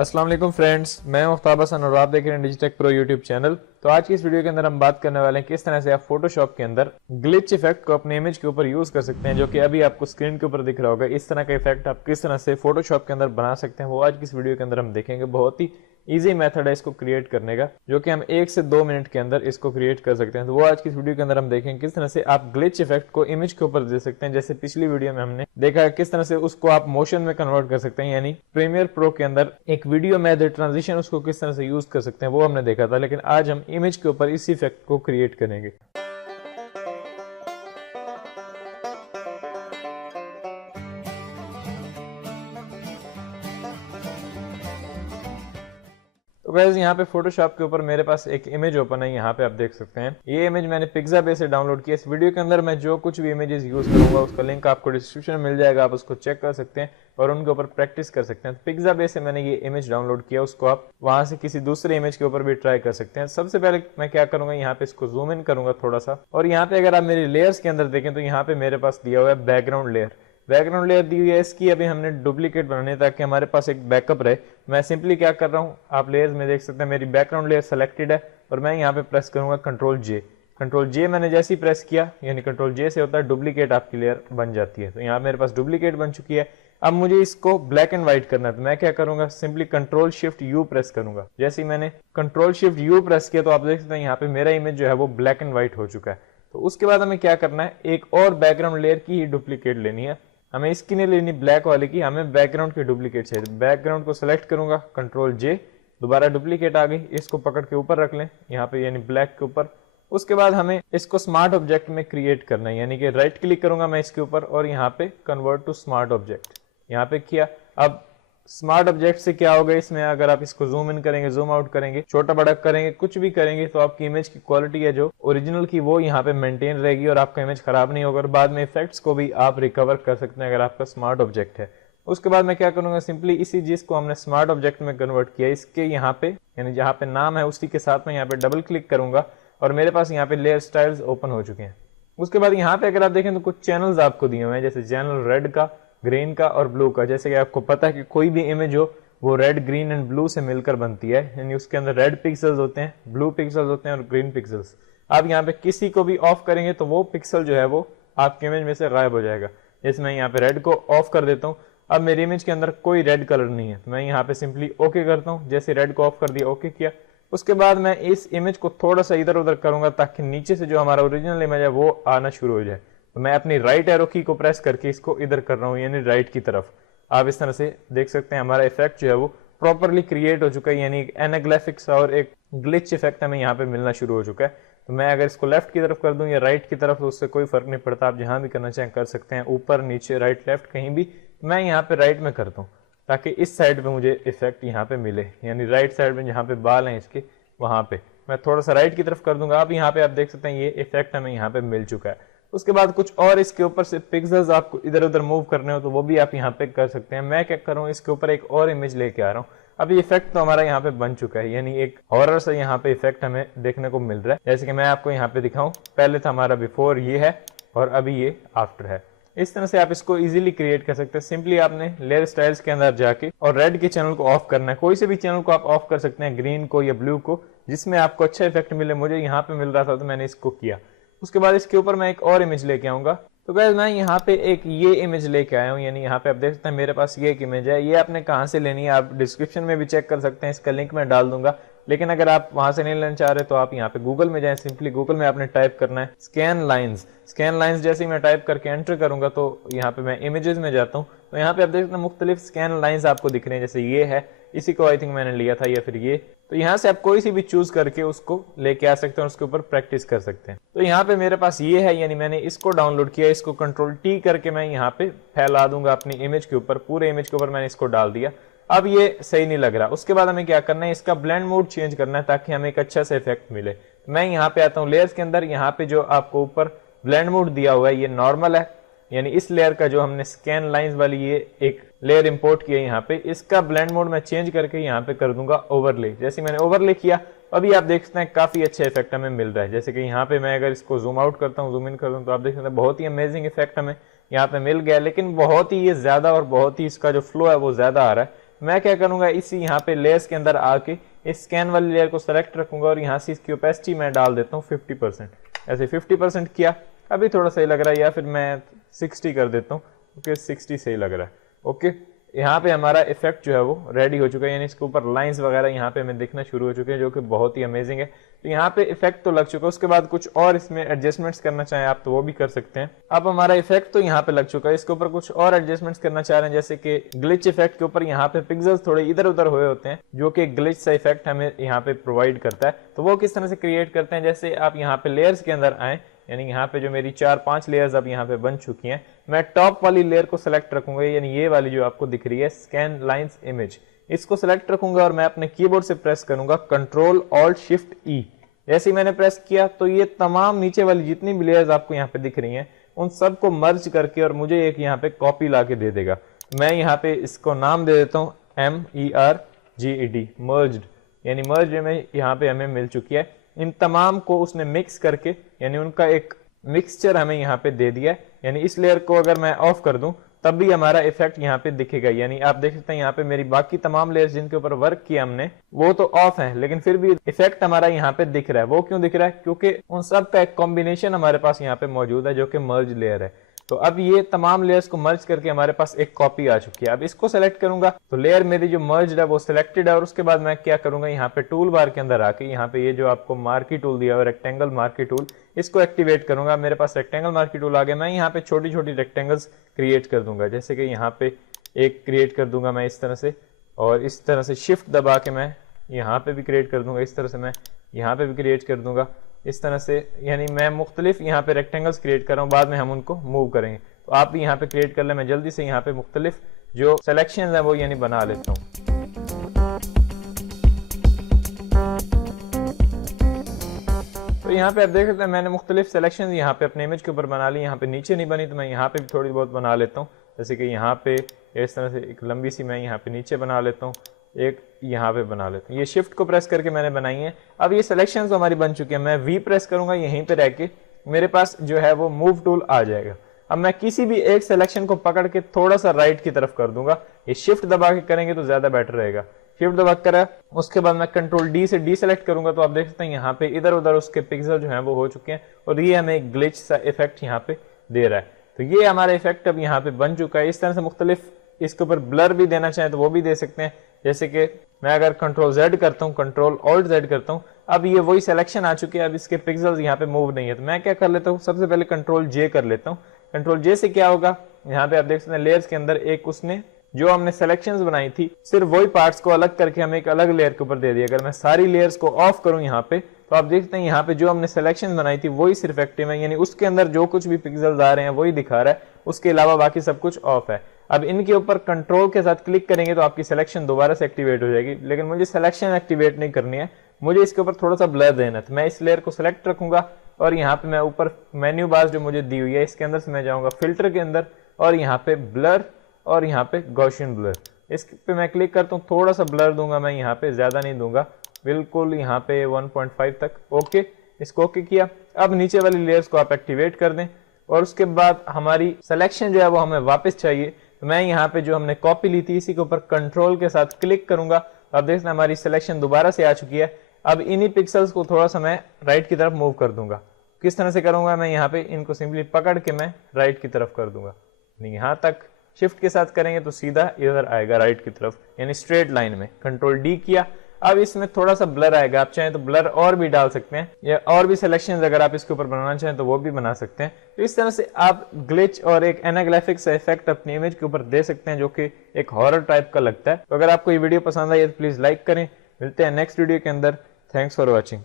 अस्सलाम वालेकुम फ्रेंड्स, मैं मुफ्ताब हसन और आप देख रहे हैं डिजिटेक प्रो यूट्यूब चैनल। तो आज की इस वीडियो के अंदर हम बात करने वाले हैं किस तरह से आप फोटोशॉप के अंदर ग्लिच इफेक्ट को अपने इमेज के ऊपर यूज कर सकते हैं, जो कि अभी आपको स्क्रीन के ऊपर दिख रहा होगा। इस तरह का इफेक्ट आप किस तरह से फोटोशॉप के अंदर बना सकते हैं वो आज की इस वीडियो के अंदर हम देखेंगे। बहुत ही ईजी मेथड है इसको क्रिएट करने का, जो कि हम 1 से 2 मिनट के अंदर इसको क्रिएट कर सकते हैं। तो वो आज की इस वीडियो के अंदर हम देखेंगे किस तरह से आप ग्लिच इफेक्ट को इमेज के ऊपर दे सकते हैं। जैसे पिछली वीडियो में हमने देखा किस तरह से उसको आप मोशन में कन्वर्ट कर सकते हैं, यानी प्रीमियर प्रो के अंदर एक वीडियो में ट्रांजिशन उसको किस तरह से यूज कर सकते हैं वो हमने देखा था। लेकिन आज हम इमेज के ऊपर इस इफेक्ट को क्रिएट करेंगे। तो गाइस यहाँ पे फोटोशॉप के ऊपर मेरे पास एक इमेज ओपन है। यहाँ पे आप देख सकते हैं ये इमेज मैंने पिक्साबे से डाउनलोड किया। इस वीडियो के अंदर मैं जो कुछ भी इमेजेस यूज करूंगा उसका लिंक आपको डिस्क्रिप्शन में मिल जाएगा, आप उसको चेक कर सकते हैं और उनके ऊपर प्रैक्टिस कर सकते हैं। पिक्साबे से मैंने ये इमेज डाउनलोड किया, उसको आप वहां से किसी दूसरे इमेज के ऊपर भी ट्राई कर सकते हैं। सबसे पहले मैं क्या करूंगा, यहाँ पे इसको जूम इन करूंगा थोड़ा सा, और यहाँ पे अगर आप मेरी लेयर्स के अंदर देखें तो यहाँ पे मेरे पास दिया हुआ है बैकग्राउंड लेयर। बैकग्राउंड लेयर दी हुई है, इसकी अभी हमने डुप्लीकेट बनानी है ताकि हमारे पास एक बैकअप रहे। मैं सिंपली क्या कर रहा हूँ, आप लेयर्स में देख सकते हैं मेरी बैकग्राउंड लेयर सेलेक्टेड है और मैं यहाँ पे प्रेस करूंगा कंट्रोल जे। कंट्रोल जे मैंने जैसे ही प्रेस किया, यानी कंट्रोल जे से होता है डुप्लीकेट आपकी लेयर बन जाती है। तो यहाँ मेरे पास डुप्लीकेट बन चुकी है। अब मुझे इसको ब्लैक एंड व्हाइट करना है, तो मैं क्या करूंगा, simply control shift you press करूंगा। जैसे ही मैंने कंट्रोल शिफ्ट यू प्रेस किया तो आप देख सकते हैं यहाँ पे मेरा इमेज जो है वो ब्लैक एंड व्हाइट हो चुका है। तो उसके बाद हमें क्या करना है, एक और बैकग्राउंड लेयर की ही डुप्लीकेट लेनी है। हमें इसकी नहीं लेनी ब्लैक वाले की, हमें बैकग्राउंड की डुप्लीकेट चाहिए। बैकग्राउंड को सेलेक्ट करूंगा, कंट्रोल जे, दोबारा डुप्लीकेट आ गई, इसको पकड़ के ऊपर रख लें यहाँ पे, यानी ब्लैक के ऊपर। उसके बाद हमें इसको स्मार्ट ऑब्जेक्ट में क्रिएट करना है, यानी कि राइट क्लिक करूंगा मैं इसके ऊपर और यहाँ पे कन्वर्ट टू स्मार्ट ऑब्जेक्ट यहाँ पे किया। अब स्मार्ट ऑब्जेक्ट से क्या होगा, इसमें अगर आप इसको जूम इन करेंगे, जूम आउट करेंगे, छोटा बड़ा करेंगे, कुछ भी करेंगे तो आपकी इमेज की क्वालिटी है जो ओरिजिनल की वो यहाँ पे मेंटेन रहेगी और आपका इमेज खराब नहीं होगा। और बाद में इफेक्ट्स को भी आप रिकवर कर सकते हैं अगर आपका स्मार्ट ऑब्जेक्ट है। उसके बाद मैं क्या करूंगा, सिंपली इसी चीज को हमने स्मार्ट ऑब्जेक्ट में कन्वर्ट किया, इसके यहाँ पे यानी जहाँ पे नाम है उसी के साथ में यहाँ पे डबल क्लिक करूंगा और मेरे पास यहाँ पे लेयर स्टाइल्स ओपन हो चुके हैं। उसके बाद यहाँ पे अगर आप देखें तो कुछ चैनल्स आपको दिए हुए हैं, जैसे चैनल रेड का, ग्रीन का और ब्लू का। जैसे कि आपको पता है कि कोई भी इमेज हो वो रेड, ग्रीन एंड ब्लू से मिलकर बनती है, यानी उसके अंदर रेड पिक्सल्स होते हैं, ब्लू पिक्सल्स होते हैं और ग्रीन पिक्सल्स। आप यहाँ पे किसी को भी ऑफ करेंगे तो वो पिक्सल जो है वो आपके इमेज में से गायब हो जाएगा। जैसे मैं यहाँ पे रेड को ऑफ कर देता हूँ, अब मेरी इमेज के अंदर कोई रेड कलर नहीं है, तो मैं यहाँ पे सिंपली ओके करता हूँ। जैसे रेड को ऑफ कर दिया, ओके किया। उसके बाद मैं इस इमेज को थोड़ा सा इधर उधर करूंगा ताकि नीचे से जो हमारा ओरिजिनल इमेज है वो आना शुरू हो जाए। तो मैं अपनी राइट एरो की को प्रेस करके इसको इधर कर रहा हूँ, यानी राइट की तरफ। आप इस तरह से देख सकते हैं हमारा इफेक्ट जो है वो प्रॉपरली क्रिएट हो चुका है, यानी एक एनाग्राफिक्स और एक ग्लिच इफेक्ट हमें यहाँ पे मिलना शुरू हो चुका है। तो मैं अगर इसको लेफ्ट की तरफ कर दूं या राइट की तरफ तो उससे कोई फर्क नहीं पड़ता, आप जहां भी करना चाहें कर सकते हैं, ऊपर नीचे राइट लेफ्ट कहीं भी। मैं यहाँ पे राइट में करता हूँ ताकि इस साइड पे मुझे इफेक्ट यहाँ पे मिले, यानी राइट साइड में जहाँ पे बाल हैं इसके वहां पे मैं थोड़ा सा राइट की तरफ कर दूंगा। अब यहाँ पे आप देख सकते हैं ये इफेक्ट हमें यहाँ पे मिल चुका है। उसके बाद कुछ और इसके ऊपर से पिक्सल्स आपको इधर उधर मूव करने हो तो वो भी आप यहाँ पे कर सकते हैं। मैं क्या कर रहा हूँ, इसके ऊपर एक और इमेज लेके आ रहा हूँ। अब ये इफेक्ट तो हमारा यहाँ पे बन चुका है, यानी एक हॉरर सा यहाँ पे इफेक्ट हमें देखने को मिल रहा है। जैसे कि मैं आपको यहाँ पे दिखाऊं, पहले था हमारा बिफोर ये है और अभी ये आफ्टर है। इस तरह से आप इसको इजीली क्रिएट कर सकते हैं। सिंपली आपने लेयर स्टाइल्स के अंदर जाके और रेड के चैनल को ऑफ करना है। कोई से भी चैनल को आप ऑफ कर सकते हैं, ग्रीन को या ब्लू को, जिसमें आपको अच्छा इफेक्ट मिले। मुझे यहाँ पे मिल रहा था तो मैंने इसको किया। उसके बाद इसके ऊपर मैं एक और इमेज लेके आऊंगा। तो गाइस मैं यहाँ पे एक ये इमेज लेके आया हूँ, यानी यहाँ पे आप देख सकते हैं मेरे पास ये एक इमेज है। ये आपने कहाँ से लेनी है आप डिस्क्रिप्शन में भी चेक कर सकते हैं, इसका लिंक मैं डाल दूंगा। लेकिन अगर आप वहां से नहीं लेना चाह रहे तो आप यहाँ पे गूगल में जाएं, सिंपली गूगल में आपने टाइप करना है स्कैन लाइंस। स्कैन लाइंस जैसे ही मैं टाइप करके एंटर करूंगा तो यहाँ पे मैं इमेजेस में जाता हूँ, तो यहाँ पे आप देख सकते हैं मुख्तलिफ स्कैन लाइंस आपको दिख रहे हैं। जैसे ये है, इसी को आई थिंक मैंने लिया था, या फिर ये। तो यहाँ से आप कोई सी भी चूज करके उसको लेके आ सकते हैं और उसके ऊपर प्रैक्टिस कर सकते हैं। तो यहाँ पे मेरे पास ये है, यानी मैंने इसको डाउनलोड किया। इसको कंट्रोल टी करके मैं यहाँ पे फैला दूंगा अपनी इमेज के ऊपर, पूरे इमेज के ऊपर मैंने इसको डाल दिया। अब ये सही नहीं लग रहा। उसके बाद हमें क्या करना है, इसका ब्लेंड मोड चेंज करना है ताकि हमें एक अच्छा सा इफेक्ट मिले। मैं यहाँ पे आता हूँ लेयर्स के अंदर, यहाँ पे जो आपको ऊपर ब्लेंड मोड दिया हुआ है ये नॉर्मल है, यानी इस लेयर का जो हमने स्कैन लाइंस वाली ये एक लेयर इंपोर्ट किया यहाँ पे, इसका ब्लेंड मोड मैं चेंज करके यहाँ पे कर दूंगा ओवरले। जैसे मैंने ओवरले किया अभी आप देख सकते हैं काफी अच्छा इफेक्ट हमें मिल रहा है। जैसे कि यहाँ पे मैं अगर इसको जूम आउट करता हूँ, जूम इन करता हूँ, तो आप देख सकते हैं बहुत ही अमेजिंग इफेक्ट हमें यहाँ पे मिल गया। लेकिन बहुत ही ये ज्यादा और बहुत ही इसका जो फ्लो है वो ज्यादा आ रहा है। मैं क्या करूंगा, इसी यहाँ पे लेयर्स के अंदर आके इस स्कैन वाली लेयर को सेलेक्ट रखूंगा और यहाँ से इसकी ओपेसिटी मैं डाल देता हूँ 50%। ऐसे 50% किया, अभी थोड़ा सही लग रहा है, या फिर मैं 60 कर देता हूँ क्योंकि 60 सही लग रहा है। ओके, यहाँ पे हमारा इफेक्ट जो है वो रेडी हो चुका है, यानी इसके ऊपर लाइंस वगैरह यहाँ पे हमें दिखना शुरू हो चुके हैं, जो कि बहुत ही अमेजिंग है। तो यहाँ पे इफेक्ट तो लग चुका है, उसके बाद कुछ और इसमें एडजस्टमेंट्स करना चाहें आप तो वो भी कर सकते हैं। अब हमारा इफेक्ट तो यहाँ पे लग चुका है, इसके ऊपर कुछ और एडजस्टमेंट्स करना चाह रहे हैं, जैसे कि ग्लिच इफेक्ट के ऊपर यहाँ पे पिक्सल्स थोड़े इधर उधर हुए होते हैं, जो कि ग्लिच सा इफेक्ट हमें यहाँ पे प्रोवाइड करता है। तो वो किस तरह से क्रिएट करते हैं, जैसे आप यहाँ पे लेयर्स के अंदर आए, यानी यहाँ पे जो मेरी 4-5 लेयर्स अब यहाँ पे बन चुकी हैं, मैं टॉप वाली लेयर को सिलेक्ट रखूंगा, यानी ये वाली जो आपको दिख रही है स्कैन लाइंस इमेज, इसको सिलेक्ट रखूंगा और मैं अपने कीबोर्ड से प्रेस करूंगा कंट्रोल ऑल्ट शिफ्ट ई। जैसे ही मैंने प्रेस किया तो ये तमाम नीचे वाली जितनी भी लेयर्स आपको यहाँ पे दिख रही हैं उन सबको मर्ज करके और मुझे एक यहाँ पे कॉपी ला के दे देगा। मैं यहाँ पे इसको नाम दे देता हूँ MERGED, मर्ज्ड, यानी मर्ज में यहाँ पे हमें मिल चुकी है। इन तमाम को उसने मिक्स करके, यानी उनका एक मिक्सचर हमें यहाँ पे दे दिया है। यानी इस लेयर को अगर मैं ऑफ कर दूं तब भी हमारा इफेक्ट यहाँ पे दिखेगा। यानी आप देख सकते हैं यहाँ पे मेरी बाकी तमाम लेयर्स जिनके ऊपर वर्क किया हमने वो तो ऑफ है, लेकिन फिर भी इफेक्ट हमारा यहाँ पे दिख रहा है। वो क्यों दिख रहा है, क्योंकि उन सब का एक कॉम्बिनेशन हमारे पास यहाँ पे मौजूद है जो कि मर्ज लेयर है। तो अब ये तमाम लेयर्स को मर्ज करके हमारे पास एक कॉपी आ चुकी है। अब इसको सेलेक्ट करूंगा तो लेयर मेरी जो मर्ज है वो सिलेक्टेड है, और उसके बाद मैं क्या करूंगा, यहाँ पे टूल बार के अंदर आके यहाँ पे ये जो आपको मार्की टूल दिया है रेक्टेंगल मार्की टूल, इसको एक्टिवेट करूंगा। मेरे पास रेक्टेंगल मार्की टूल आ गया। मैं यहाँ पे छोटी छोटी रेक्टेंगल्स क्रिएट कर दूंगा, जैसे कि यहाँ पे एक क्रिएट कर दूंगा मैं इस तरह से, और इस तरह से शिफ्ट दबा के मैं यहाँ पे भी क्रिएट कर दूंगा, इस तरह से मैं यहाँ पे भी क्रिएट कर दूंगा इस तरह से। यानी मैं मुख्तलिफ यहाँ पे रेक्टेंगल्स क्रिएट कर रहा हूँ, बाद में हम उनको मूव करेंगे। तो आप भी यहाँ पे क्रिएट कर ले, मैं जल्दी से यहाँ पे मुख्तलिफ जो सिलेक्शन है वो यानी बना लेता हूँ। तो यहाँ पे आप देख सकते हैं मैंने मुख्तलिफ सिलेक्शन यहाँ पे अपने इमेज के ऊपर बना ली। यहाँ पे नीचे नहीं बनी तो मैं यहाँ पे भी थोड़ी बहुत बना लेता हूँ, जैसे कि यहाँ पे इस तरह से एक लंबी सी मैं यहाँ पे नीचे बना लेता हूँ, एक यहाँ पे बना लेता हूँ। ये शिफ्ट को प्रेस करके मैंने बनाई है। अब ये सिलेक्शंस हमारी बन चुकी है। मैं वी प्रेस करूंगा, यहीं पे रह के मेरे पास जो है वो मूव टूल आ जाएगा। अब मैं किसी भी एक सिलेक्शन को पकड़ के थोड़ा सा राइट की तरफ कर दूंगा। ये शिफ्ट दबा के करेंगे तो ज्यादा बेटर रहेगा। शिफ्ट दबा करा, उसके बाद मैं कंट्रोल डी से डी सेलेक्ट करूंगा तो आप देख सकते हैं यहाँ पे इधर उधर उसके पिक्सल जो है वो हो चुके हैं, और ये हमें एक ग्लिच सा इफेक्ट यहाँ पे दे रहा है। तो ये हमारा इफेक्ट अब यहाँ पे बन चुका है। इस तरह से मुख्तलिफ इसके ऊपर ब्लर भी देना चाहें तो वो भी दे सकते हैं, जैसे कि मैं अगर कंट्रोल जेड करता हूँ, कंट्रोल ऑल्ट जेड करता हूँ, अब ये वही सिलेक्शन आ चुकी है। अब इसके पिक्सल्स यहाँ पे मूव नहीं है, तो मैं क्या कर लेता हूँ, सबसे पहले कंट्रोल जे कर लेता हूँ। कंट्रोल जे से क्या होगा, यहाँ पे आप देख सकते हैं लेयर्स के अंदर एक उसने जो हमने सिलेक्शंस बनाई थी सिर्फ वही पार्ट्स को अलग करके हमें एक अलग लेयर के ऊपर दे दिया। अगर मैं सारी लेयर्स को ऑफ करूं यहाँ पे तो आप देखते हैं यहाँ पे जो हमने सिलेक्शन बनाई थी वही सिर्फ एक्टिव है, यानी उसके अंदर जो कुछ भी पिक्सल्स आ रहे हैं वही दिखा रहा है, उसके अलावा बाकी सब कुछ ऑफ है। अब इनके ऊपर कंट्रोल के साथ क्लिक करेंगे तो आपकी सिलेक्शन दोबारा से एक्टिवेट हो जाएगी, लेकिन मुझे सिलेक्शन एक्टिवेट नहीं करनी है, मुझे इसके ऊपर थोड़ा सा ब्लर देना है। तो मैं इस लेयर को सिलेक्ट रखूंगा और यहाँ पे मैं ऊपर मेन्यू बार जो मुझे दी हुई है इसके अंदर से मैं जाऊंगा फिल्टर के अंदर, और यहाँ पे ब्लर और यहाँ पे गॉसियन ब्लर, इस पे मैं क्लिक करता हूँ, थोड़ा सा ब्लर दूंगा मैं यहाँ पे, ज्यादा नहीं दूंगा, बिल्कुल यहाँ पे 1.5 तक। ओके, इसको ओके किया। अब नीचे वाली लेयर्स को आप एक्टिवेट कर दें, और उसके बाद हमारी सिलेक्शन जो है वो हमें वापस चाहिए। तो मैं यहाँ पे जो हमने कॉपी ली थी इसी के ऊपर कंट्रोल के साथ क्लिक करूंगा, अब देखना हमारी सिलेक्शन दोबारा से आ चुकी है। अब इन्हीं पिक्सल्स को थोड़ा सा मैं राइट की तरफ मूव कर दूंगा। किस तरह से करूंगा, मैं यहाँ पे इनको सिंपली पकड़ के मैं राइट की तरफ कर दूंगा, यहाँ तक। शिफ्ट के साथ करेंगे तो सीधा इधर आएगा राइट की तरफ, यानी स्ट्रेट लाइन में। कंट्रोल डी किया। अब इसमें थोड़ा सा ब्लर आएगा, आप चाहें तो ब्लर और भी डाल सकते हैं, या और भी सिलेक्शंस अगर आप इसके ऊपर बनाना चाहें तो वो भी बना सकते हैं। तो इस तरह से आप ग्लिच और एक एनाग्राफिक सा इफेक्ट अपनी इमेज के ऊपर दे सकते हैं, जो कि एक हॉरर टाइप का लगता है। तो अगर आपको ये वीडियो पसंद आई तो प्लीज लाइक करें। मिलते हैं नेक्स्ट वीडियो के अंदर। Thanks for watching.